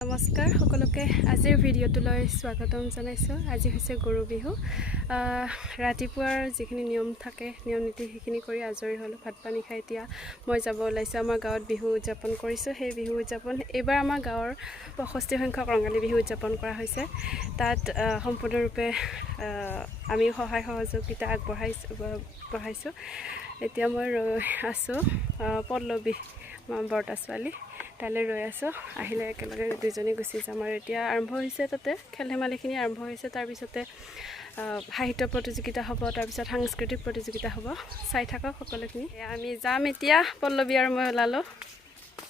নমস্কাৰ সকলোকে আজিৰ ভিডিঅ'টোলৈ স্বাগতম জনাইছোঁ। আজি হৈছে গৰু বিহু। ৰাতিপুৱাৰ যিখিনি নিয়ম থাকে নিয়ম নীতি সেইখিনি কৰি আজৰি হ'লোঁ। ভাত পানী খাই এতিয়া মই যাব ওলাইছোঁ। আমাৰ গাঁৱত বিহু উদযাপন কৰিছোঁ। সেই বিহু উদযাপন এইবাৰ আমাৰ গাঁৱৰ 65 সংখ্যক ৰঙালী বিহু উদযাপন কৰা হৈছে। তাত সম্পূৰ্ণৰূপে আমি সহায় সহযোগিতা আগবঢ়াইছোঁ। এতিয়া মই ৰৈ আছোঁ পল্লৱী বৰ্তা ছোৱালী, তালৈ ৰৈ আছোঁ। আহিলে একেলগে দুইজনী গুচি যাম। আৰু এতিয়া আৰম্ভ হৈছে, তাতে খেল ধেমালিখিনি আৰম্ভ হৈছে। তাৰপিছতে সাহিত্য প্ৰতিযোগিতা হ'ব, তাৰপিছত সাংস্কৃতিক প্ৰতিযোগিতা হ'ব। চাই থাকক সকলোখিনি। আমি যাম এতিয়া। পল্লৱী আৰু মই ওলালোঁ।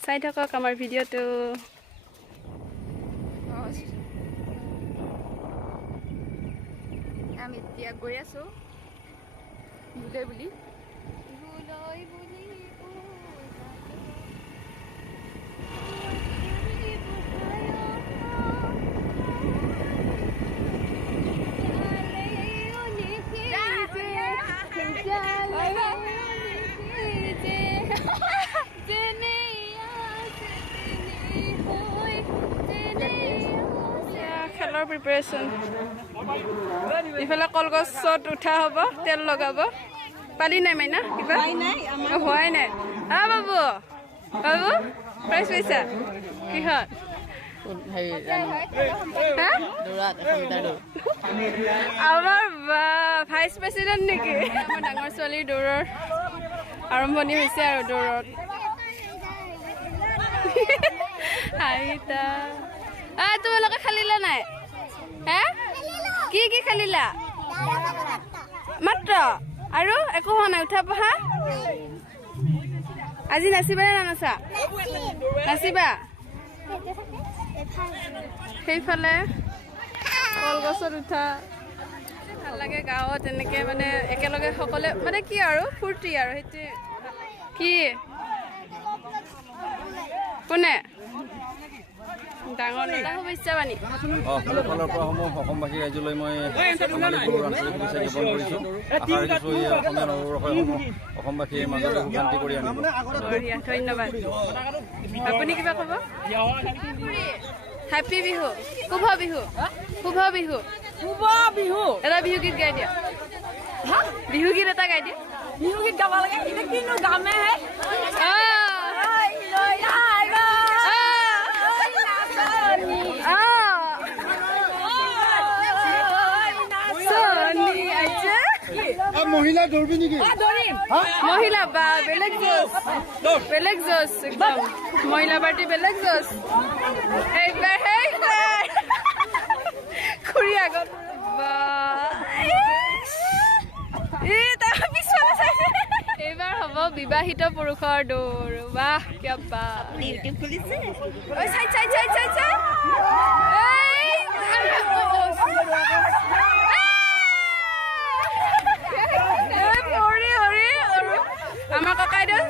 চাই থাকক আমাৰ ভিডিঅ'টো। আমি এতিয়া গৈ আছোঁ বুলি খেলৰ প্ৰিপাৰেশ্যন। ইফালে কলগছত উঠা হ'ব, তেল লগাব। পালি নাই মাইনা? কিবা হোৱাই নাই। বাবু বাবু প্ৰাইজ পাইছা কিহত? আমাৰ ভাইচ প্ৰেচিডেণ্ট নেকি? আমাৰ ডাঙৰ ছোৱালীৰ দৌৰৰ আৰম্ভণি হৈছে আৰু দৌৰত। তোমালোকে খেলিলা নাই? কি কি খেলিলা? মাত্ৰ আৰু একো হোৱা নাই? উঠা বহা। আজি নাচিবা নে নানাচা? নাচিবা। সেইফালে কলগছত উঠা ভাল লাগে। গাঁৱত এনেকে মানে একেলগে সকলোৱে মানে কি আৰু ফূৰ্তি আৰু সেইটোৱে। কি কোনে ডাঙৰ দাদা শুভেচ্ছা বাণী? ফালৰ পৰা অসমবাসী ৰাইজলৈ মই ৰঙালী বিহুৰ আন্তৰিক শুভেচ্ছা জ্ঞাপন কৰিছোঁ। আশা ৰাখিছোঁ এই অসমীয়া নৱবৰ্ষসমূহ অসমবাসীৰ মাজত সুখ শান্তি কৰি আনিব। ধন্যবাদ। আপুনি কিবা ক'ব? হেপী বিহু, শুভ বিহু, শুভ বিহু, শুভ বিহু। এটা বিহু গীত গাই দিয়া। বিহু গীত এটা গাই দিয়া। বিহু গীত গাব লাগে। এতিয়া কিনো গামেহে। মহিলা দৌৰবি নেকি? মহিলা বা বেলেগ জোচ, বেলেগ জোচ একদম। মহিলা পাৰ্টি বেলেগ জোচ। এইবাৰ খুৰী আগত এইবাৰ হ'ব বিবাহিত পুৰুষৰ দৌৰ। বাহ কিয় আমাৰ ককাইদেউ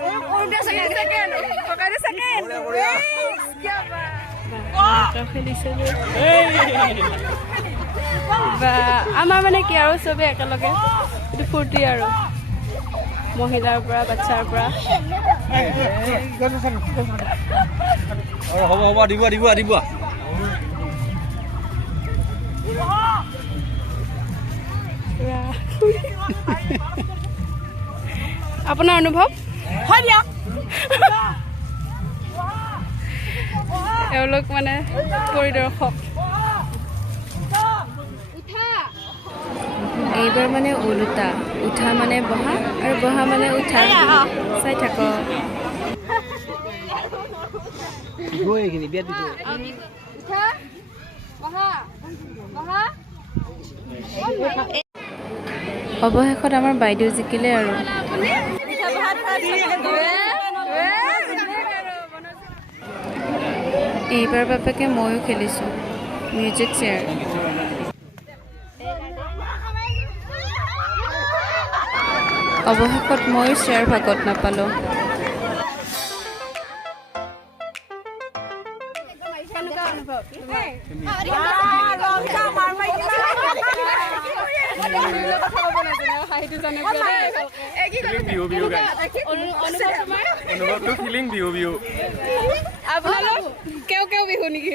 খেলিছে বা আমাৰ মানে কি আৰু চবে একেলগে এইটো ফূৰ্তি আৰু মহিলাৰ পৰা বাচ্ছাৰ পৰা। হ'ব হ'ব দিব দিব দিব। আপোনাৰ অনুভৱ? এওঁলোক মানে পৰিদৰ্শক। এইবাৰ মানে ওলোটা, উঠা মানে বহা আৰু বহা মানে উঠা। চাই থাক। অৱশেষত আমাৰ বাইদেউ জিকিলে আৰু। এইবাৰ বাপেকে ময়ো খেলিছোঁ মিউজিক চেয়াৰ। অৱশেষত ময়ো চেয়াৰ ভাগত নাপালোঁ। বিহু বিহু গাই অনুভৱটো ফিলিং বিহু বিহু। আপোনালোক কেও বিহু নেকি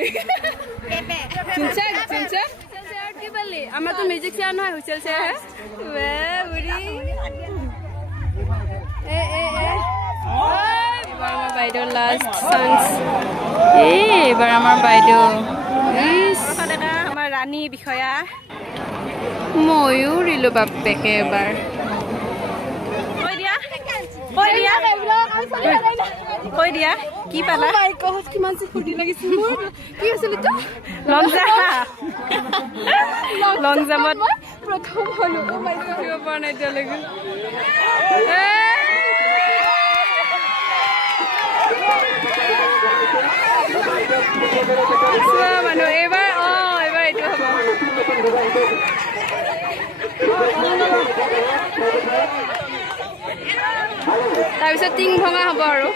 কি পালি আমাৰতো মিউজিক চেয়াৰ নহয় হুইচেল চেয়াৰ এইবাৰ আমাৰ বাইদেউ লাষ্ট চান্স এইবাৰ আমাৰ বাইদেউ আমাৰ ৰাণী বিষয়া ময়ো দিলোঁ বাপেকে এবাৰ কৈ দিয়া কি পালা কিমান যে ফূৰ্তি লাগিছিল মোৰ কি আছিল লং জাম্পত প্ৰথম হলো উঠিব পৰা নাই এতিয়ালৈকে মানুহ এইবাৰ এইবাৰ এইটো হ'ব তাৰপিছত টিং ভঙা হ'ব আৰু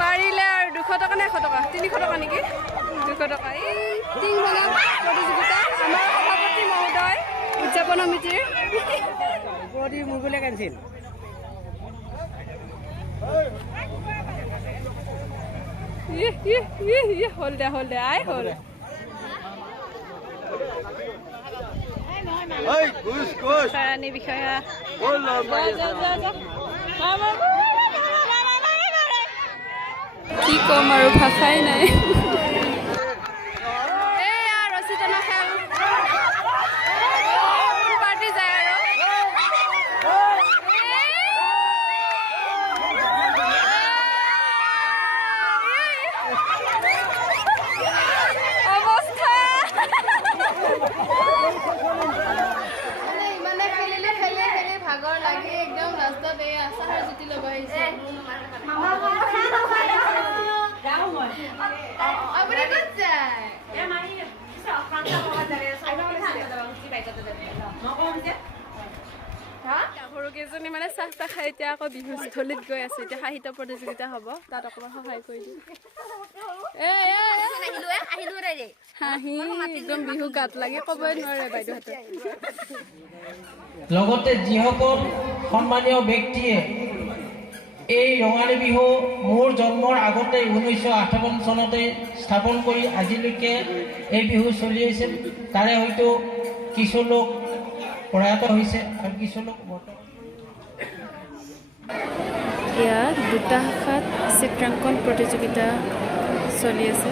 পাৰিলে আৰু 200 টকা নে 100 টকা 300 টকা নেকি 200 টকা এই টিং ভঙা প্ৰতিযোগিতা আমাৰ সভাপতি মহোদয় উদযাপন সমিতিৰ হ'ল দে আই হ'ল ৰাণী বিষয়া কি ক'ম আৰু ভাষাই নাই ভাগৰ লাগি একদম ৰাস্তাত এই আচাৰ জুতি লগাইছে আপুনি ক'ত যায় সৰুকেইজনী মানে চাহ তাহ খাই এতিয়া আকৌ বিহুস্থলীত গৈ আছে এতিয়া সাহিত্য প্ৰতিযোগিতা হ'ব তাত অকণমান সহায় কৰি দিম হাঁহি একদম বিহু গাত লাগি ক'বই নোৱাৰে বাইদেউহঁতে লগতে যিসকল সন্মানীয় ব্যক্তিয়ে এই ৰঙালী বিহু মোৰ জন্মৰ আগতে 1958 চনতে স্থাপন কৰি আজিলৈকে এই বিহু চলি আহিছে তাৰে হয়তো কিছু লোক প্ৰয়াত হৈছে আৰু কিছু লোক ইয়াত দুটা শাখাত চিত্ৰাংকন প্ৰতিযোগিতা চলি আছে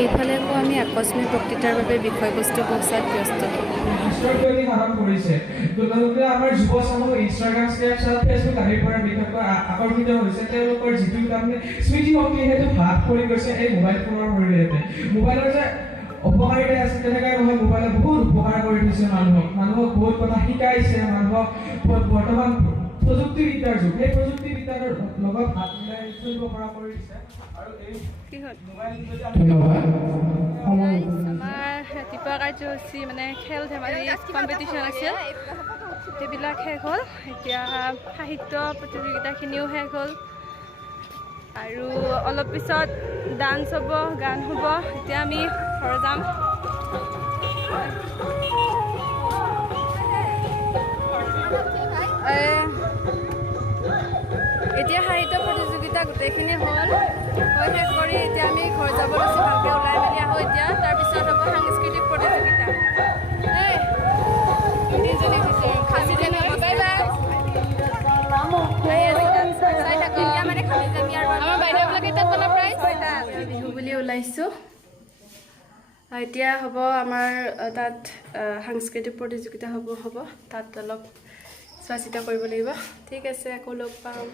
এইফালে আকৌ আমি আকস্মিক বক্তৃতাৰ বাবে বিষয়বস্তু বচাত ব্যস্ত আমাৰ যুৱ চামৰ ইনষ্টাগ্ৰাম স্নেপচাট ফেচবুক আদিৰ পৰা বিশেষকৈ আকৰ্ষিত হৈছে তেওঁলোকৰ যিটো তাৰমানে স্মৃতি শক্তি সেইটো হ্ৰাস কৰি গৈছে এই মোবাইল ফোনৰ জৰিয়তে মোবাইলৰ যে অপকাৰিতা আছে তেনেকৈ নহয় মোবাইলে বহুত উপকাৰ কৰি দিছে মানুহক বহুত কথা শিকাইছে মানুহক বৰ্তমান প্ৰযুক্তিবিদ্যাৰ যুগ সেই প্ৰযুক্তিবিদ্যাৰ লগত হাত মিলাই চলিব পৰা কৰি দিছে আৰু এই আমাৰ ৰাতিপুৱা কাৰ্যসূচী মানে খেল ধেমালি কম্পিটিশ্যন আছিল সেইবিলাক শেষ হ'ল এতিয়া সাহিত্য প্ৰতিযোগিতাখিনিও শেষ হ'ল আৰু অলপ পিছত ডান্স হ'ব গান হ'ব এতিয়া আমি ঘৰ যাম এতিয়া সাহিত্য প্ৰতিযোগিতা গোটেইখিনি হ'ল শেষ কৰি এতিয়া আমি ঘৰ যাব লৈছোঁ ভালকৈ ওলাই মেলি আহোঁ এতিয়া তাৰপিছত হ'ব সাংস্কৃতিক প্ৰতিযোগিতা বিহু বুলি ওলাইছোঁ এতিয়া হ'ব আমাৰ তাত সাংস্কৃতিক প্ৰতিযোগিতা হ'ব তাত অলপ চোৱা চিতা কৰিব লাগিব ঠিক আছে আকৌ লগ পাম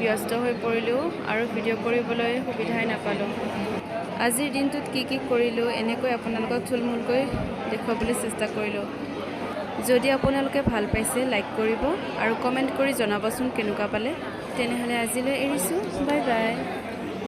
ব্যস্ত হৈ পৰিলোঁ আৰু ভিডিঅ' কৰিবলৈ সুবিধাই নাপালোঁ। আজিৰ দিনটোত কি কি কৰিলোঁ এনেকৈ আপোনালোকক থুলমূলকৈ দেখুৱাবলৈ চেষ্টা কৰিলোঁ। যদি আপোনালোকে ভাল পাইছে লাইক কৰিব আৰু কমেণ্ট কৰি জনাবচোন কেনেকুৱা পালে। তেনেহ'লে আজিলৈ এৰিছোঁ, বাই বাই।